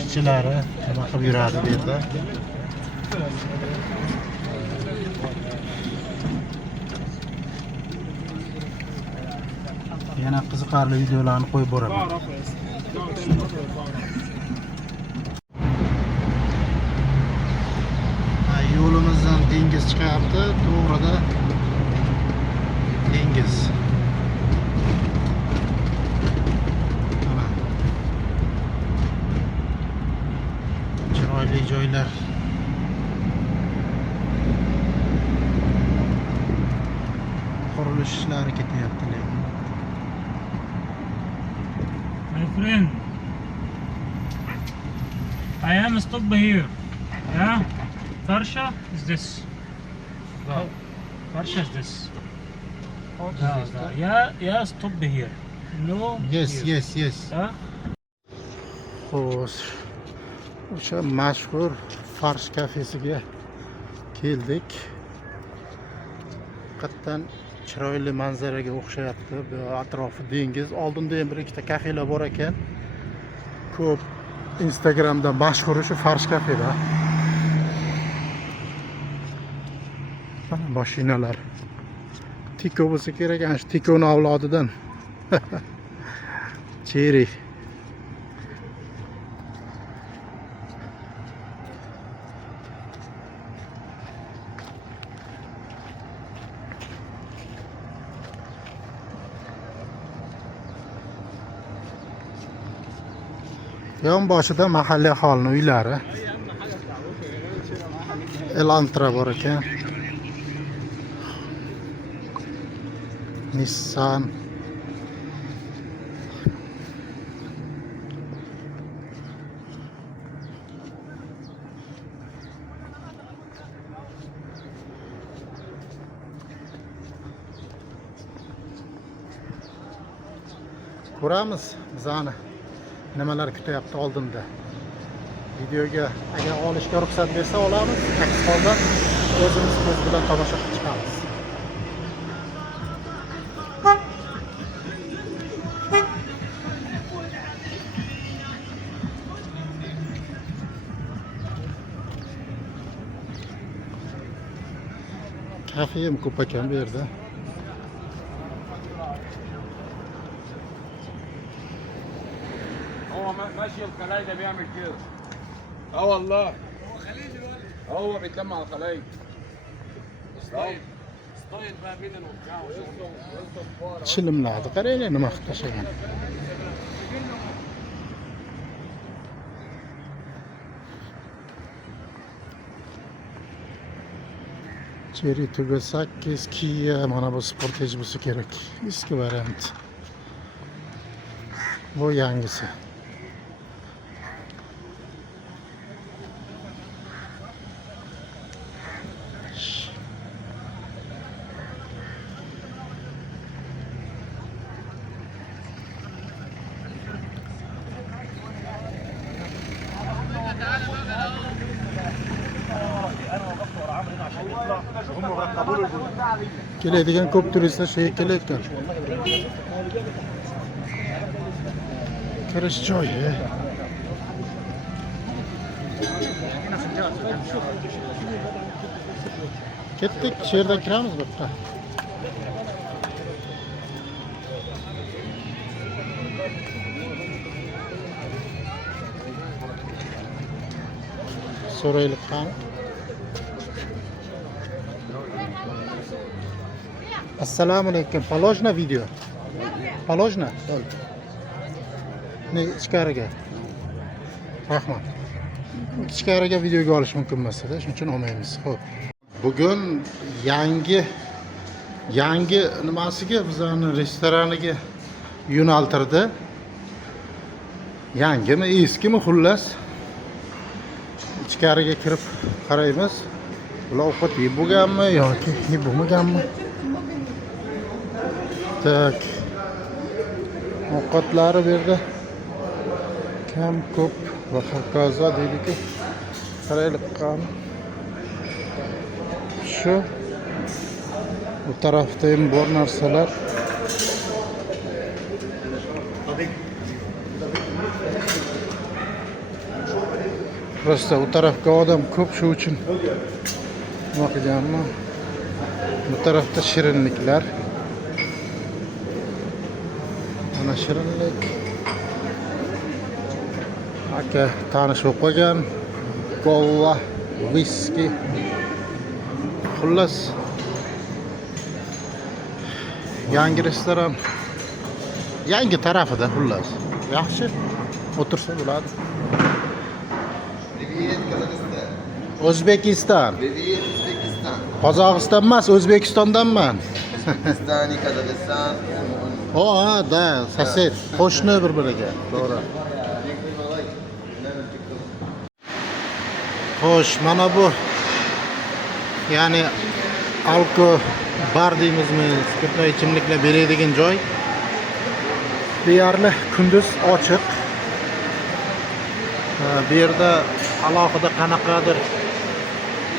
ishchilari nima qilib yuradi bu yerda. Yana qiziqarli videolarni qo'yib boraman. Yo'limizdan dengiz chiqyapti, to'g'rida dengiz. Mana chiroyli joylar. Qurilish ishlari ketyapti lekin. My friend, I am stop here. Yeah, Farsha is this. Farsha is this. Yeah, stop here. No. Yes. Huh? Xo'sh, o'sha mashhur Farsh kafesiga keldik. Haqiqatan chiroyli manzaraga o'xshayapti. Bu atrofi dengiz. Oldinda ham bir ikkita kafelar bor ekan. Ko'p Instagramda mashhur shu Farsh kafeda. Mana mashinalar. Tiko bo'lsa kerak, ana shu Tikoni avlodidan. Cherry. Yon boshida mahalliy aholining uylari. Elantra bor ekan. Nissan. Ko'ramiz bizani nimalar kutyapti oldinda. Videoga agar olishga ruxsat bersa olamiz, aks holda o'zimiz ko'z bilan tomosha qilib chiqamiz. Kafe ham ko'p ekan bu yerda. هو ماشي الخلايا ده بيعمل كده. اه والله. هو خليجي ولا؟ هو بيتلم على الخلايا. ستايل بقى بيدن وبتاع وشغل. Chilimlarni qaranglar nima qilib tashlagan. Cherry Tiggo 8 Kia, mana bu Sportage bo'lsa kerak. Eski variant. Bu yangisi. keladigan ko'p turistlar shu yerga kelayotgan. Kirish joyi. Ketdik, shu yerda kiramiz bitta. So'raylik qani. Assalomu alaykum. Положено video? Положено? Ne ichkariga? Rahmat. Ichkariga videoga olish mumkin emas-da, shuning uchun olmaymiz. Xo'p. Bugun yangi nimasiga bizlarni restoraniga yo'naltirdi. Yangimi, eskimi xullas. İchkariga kirib qaraymiz. Ular ovqat yeb bo'lganmi yoki yeb bo'lmaganmi? Tak. Ovqatlari bu yerda kam ko'p va hokazo deydi-ku. Qaraylik qani. Shu bu tarafda ham bor narsalar. Prosta bu tarafga odam ko'p, shu uchun nima qilganman. Bu tarafda shirinliklar. Mana shirinlik. Aka tanish bo'lib qolgan. Kola, viski. Xullas yangi restoran. Yangi tarafida xullas. Yaxshi o'tirsa bo'ladi. O'zbekiston. Qozog'iston emas, O'zbekistondanman. O'zbekiston, Qozog'iston. Ha, da, sosed, qo'shni bir-biriga. To'g'ri. Xo'sh, mana bu ya'ni alko bar deymizmi, spirtli ichimliklar beradigan joy. Deyarli kunduz ochiq. Bu yerda alohida qanaqadir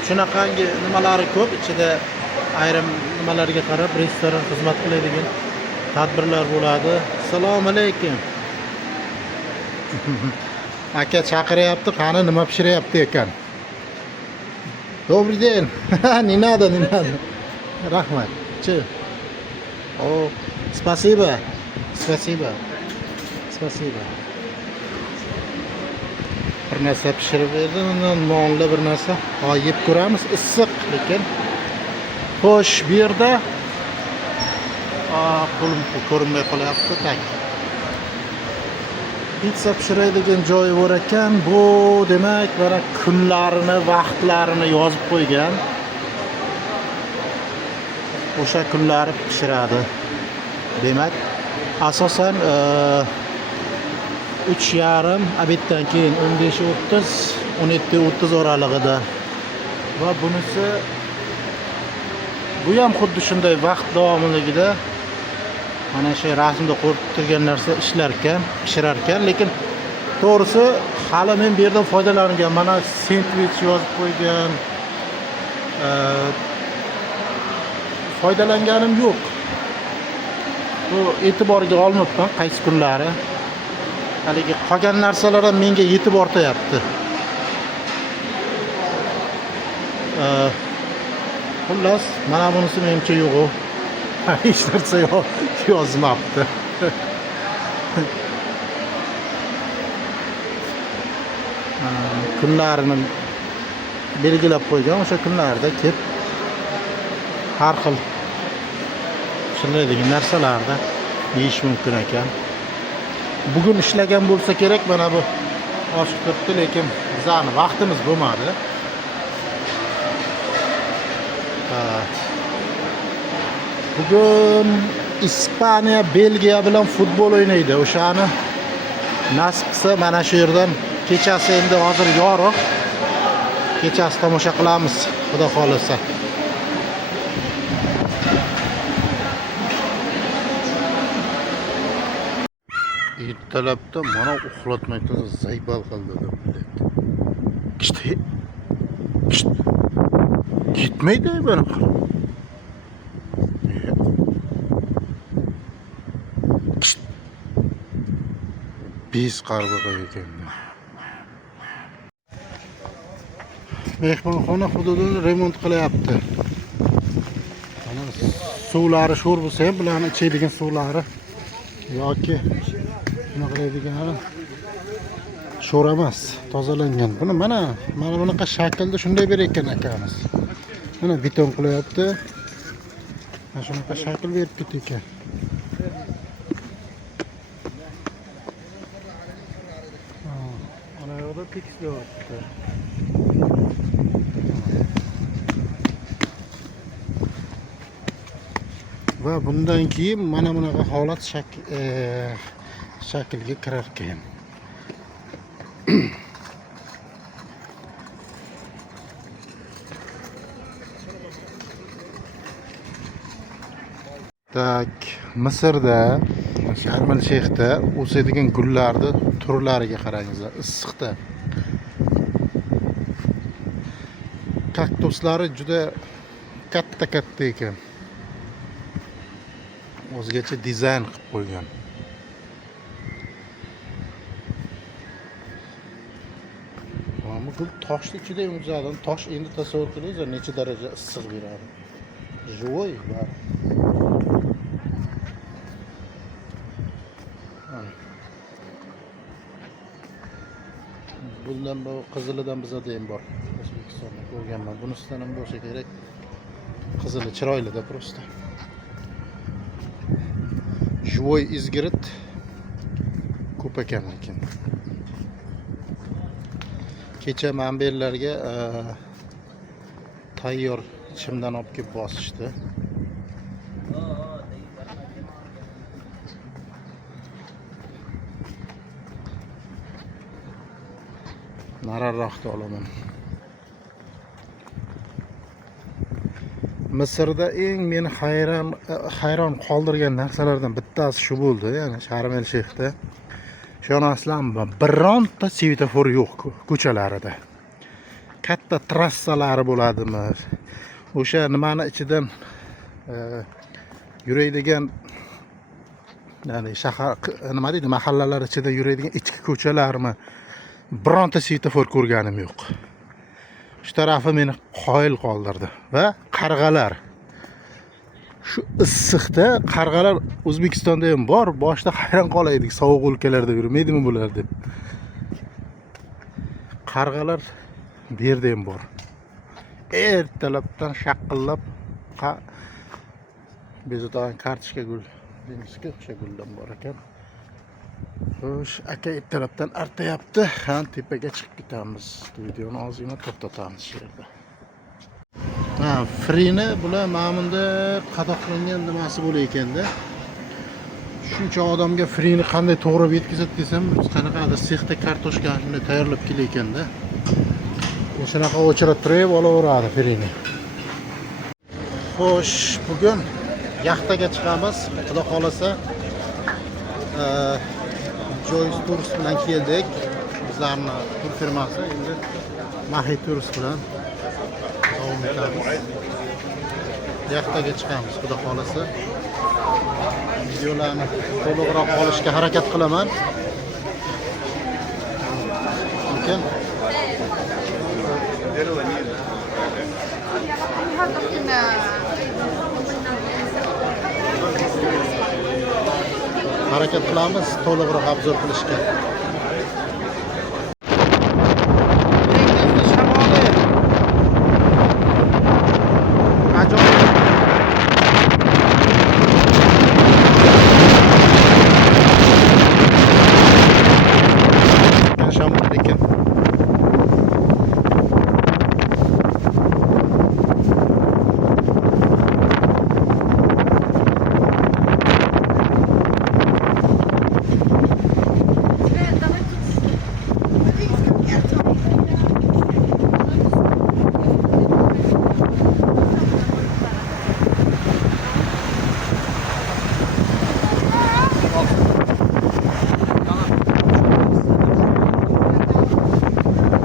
shunaqangi nimalari ko'p, ichida ayrim nimalarga qarab restoran xizmat qiladigan tadbirlar bo'ladi. Assalomu alaykum. Aka chaqiryapti, qani nima pishiryapti ekan. Добрый день. Не надо. Rahmat. Chi. O, спасибо. Bir narsa pishirib berdi, nonli bir narsa. Ha, yeb ko'ramiz, issiq lekin. Xo'sh, bu yerda qo'lim ko'rinmay qolyapti, tak. Pizza pishiradigan joyi bor ekan. Bu demak, mana kunlarini, vaqtlarini yozib qo'ygan. O'sha kunlari pishiradi. Demak, asosan 3:30 obeddan keyin 15:30, 17:30 oralig'ida. Va bunisi bu ham xuddi shunday vaqt davomiyligida mana shu rasmda ko'rib turgan narsa pishirar ekan, lekin to'g'risi hali men bu yerdan foydalangan. Mana sendvich yozib qo'ygan. Foydalanganim yo'q. Bu e'tiborga olmayapman qaysi kunlari. Haligi qolgan narsalar ham menga yetib ortayapti. Xullas, mana bunisi menimcha yo'q. Hech narsa yozmabdi. Kunlarini belgilab qo'ygan, o'sha kunlarda kelib har xil pishiradigan narsalarda yeyish mumkin ekan. Bugun ishlagan bo'lsa kerak, mana bu ochiq turibdi, lekin bizning vaqtimiz bo'lmadi. Bugun Ispaniya Belgiya bilan futbol o'ynaydi. O'shani nasib qilsa mana shu yerdan kechasi, endi hozir yorug'. Kechasi tomosha qilamiz, xudo xolasa. Ertalabda mana uxlatmay turib zaybal qildi deb biladi. Gitmaydi buni. biz qarg'a qo'ygan. Mehmonxona hududini remont qilyapti. Mana suvlari sho'r bo'lsa ham bularni ichadigan suvlari yoki nima qiladiganlari sho'r emas, tozalangan. Buni mana bunaqa shaklda shunday berayotgan akamiz. Mana beton qilyapti. Mana shunaqa shakl berib ketayotgan. Ana yo'lda tekslayapti. Va bundan keyin mana bunaqa holat shaklga kirar ekan. Tak, Misrda, Sharm el-Sheyxda o'sadigan gullarni turlariga qarangizlar, issiqda. Kaktuslari juda katta ekan. O'zgacha dizayn qilib qo'ygan. Mana bu toshni ichida o'zadi. Tosh endi tasavvur qilinglar, necha daraja issiq beradi. Joy bor. Bundan bu qizilidan bizada ham bor. O'zbekistonda ko'rganman. Bunisidan ham bo'lsa kerak. Qizili chiroylida prosta. Joy izgirit ko'p ekan lekin. Kecha men bu yerlarga tayyor chimdan olib kelib bosishdi. Nararroqda olaman. Misrda eng meni hayron qoldirgan narsalardan bittasi shu bo'ldi, ya'ni Sharm el-Sheyxda. Ishonasizlarmi, bironta svetofor yo'q ko'chalarida. Katta trassalari bo'ladimi? O'sha nimani ichidan yuradigan, ya'ni shahar nima deydi, mahallalar ichida yuradigan ichki ko'chalarmi? Bironta svetofor ko'rganim yo'q. Shu tarafi meni qoyil qoldirdi va qarg'alar. Shu issiqda qarg'alar O'zbekistonda ham bor. Boshda hayron qolaydik, sovuq o'lkalarda yurmaydimi bular deb. Qarg'alar bu yerda ham bor. Ertalabdan shaqillab bezovtagan kartoshka gul, dengizga o'xshagan guldan bor ekan. Xo'sh, aka ertalabdan artayapti. Han tepaga chiqib ketamiz. Videoni ozgina to'xtatamiz shu yerda. Frini bular ma'munda qadoqlangan nimasi bo'lar ekanda. Shuncha odamga frini qanday to'g'rab yetkazadi desam, qanaqadir sexda kartoshkani shunday tayyorlab kelar ekanda. O'shanaqa o'chirib turib olaveradi frini. Xo'sh, bugun yaxtaga chiqamiz. Xudo xolasa, Joyce Tours bilan keldik. Bizlarni tur firmasi endi Mahi Tours bilan davom etamiz. Yaxtaga chiqamiz, xudo xolasa. Videolarni to'liqroq olishga harakat qilaman. Lekin harakat qilamiz to'liqroq obzor qilishga.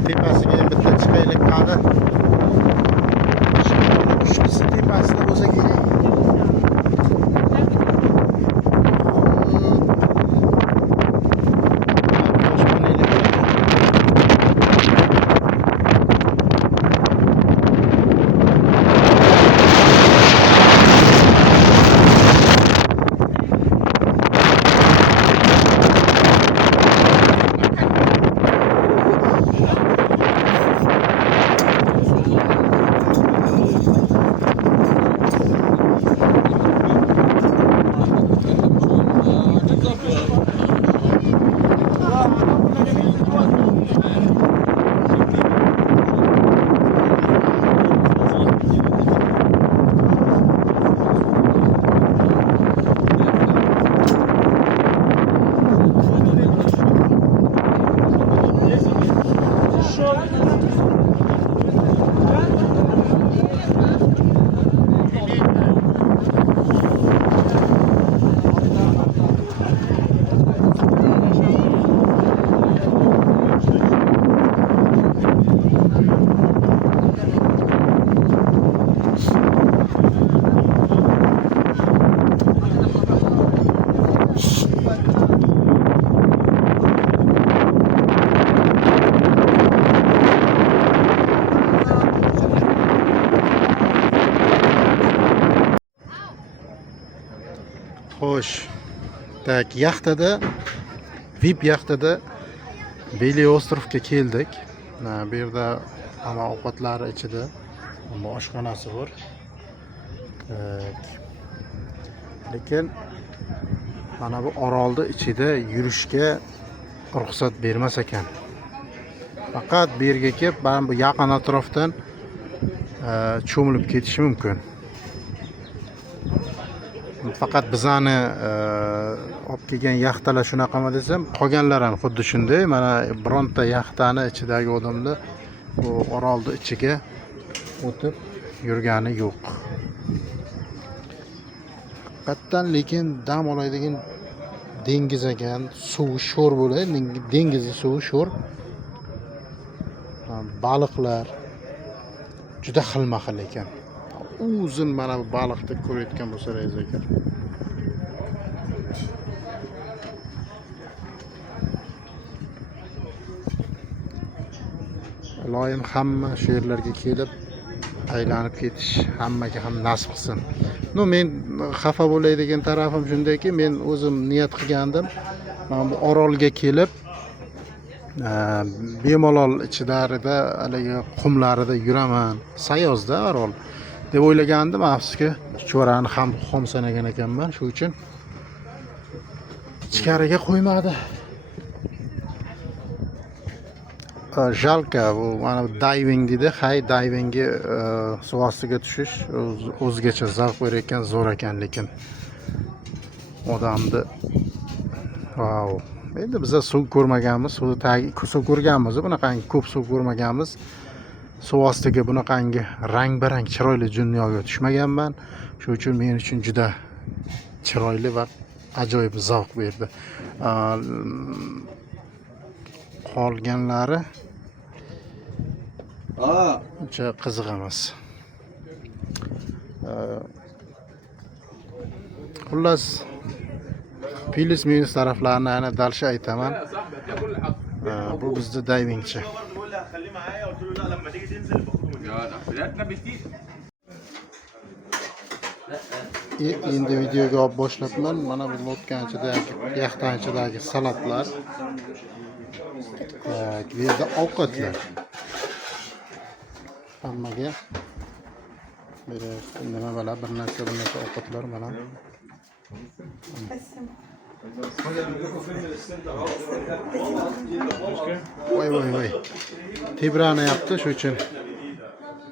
Tepasiga ham bitta chiqaylik qani. Uchkisi tepasida bo'lsa kerak. Xo'sh. Tak, yaxtada VIP yaxtada Beli ostrovga keldik. Bu yerda hamma ovqatlari ichida, hamma oshxonasi bor. Lekin mana bu orolda ichida yurishga ruxsat bermas ekan. Faqat bu yerga kelib, mana bu yaqin atrofdan cho'milib ketish mumkin. Faqat bizani olib kelgan yaxtalar shunaqami desam, qolganlar ham xuddi shunday. Mana bironta yaxtani ichidagi odamlar bu orolda ichiga o'tib yurgani yo'q. Haqiqatdan lekin dam oladigan dengiz ekan, suvi sho'r bo'ladi, dengizni suvi sho'r. Baliqlar juda xilma-xil ekan. Uzun mana bu baliqni ko'rayotgan bo'lsangiz ekan. Iloyim hamma shu yerlarga kelib aylanib ketish hammaga ham nasib qilsin. Men xafa bo'ladigan tarafim shundayki, men o'zim niyat qilgandim. Mana bu orolga kelib bemalol ichilarida, haligi qumlarida yuraman. Sayozda orol deb o'ylagandim, afsuski chuchvarani ham xom sanagan ekanman, shu uchun ichkariga qo'ymadi. Jalka bu mana diving deydi. Hay, divingga suv ostiga tushish o'zgacha zavq berayotgan, zo'r ekan, lekin odamni wow. Endi biz suv ko'rmaganmiz, suv ko'rganmiz, bunaqangi ko'p suv ko'rmaganmiz. Suv ostiga bunaqangi rang-barang chiroyli dunyoga tushmaganman. Shuning uchun men uchun juda chiroyli va ajoyib zavq berdi. Qolganlari uncha qiziq emas. Xullas, plus minus taraflarini ana dalsha aytaman. Bu bizda divingchi. Endi videoga olib boshlabman. Mana bu lotkanchidagi, yaxtanchidagi salatlar. Bu yerda ovqatlar. Hammaga nima bo'lar, bir narsa ovqatlar mana. Voy. Tebrani yaptı, shu uchun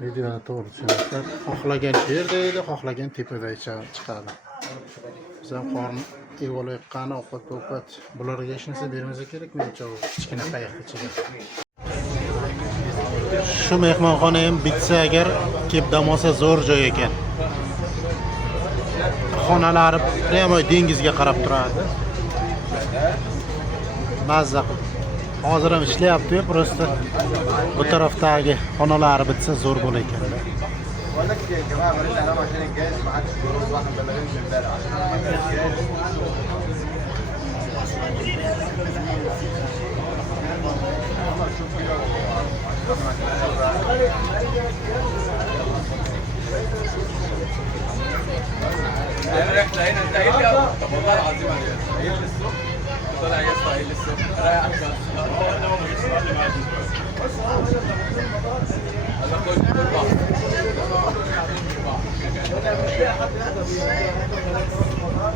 videoni to'g'ri tushunasizlar. Xohlagan yerda edi, xohlagan tepada chiqadi. Biz ham qorn evolayotgani ovqat. Bularga hech narsa bermasa kerak, mencha kichkina qayiq ichiga. Shu mehmonxona ham bitsa agar, kelib dam olsa zo'r joy ekan. Xonalari prямо dengizga qarab turadi. Mazza qilib. Hozir ham ishlayapti, просто bu tarafdagi xonalari bitsa zo'r bo'lar ekan.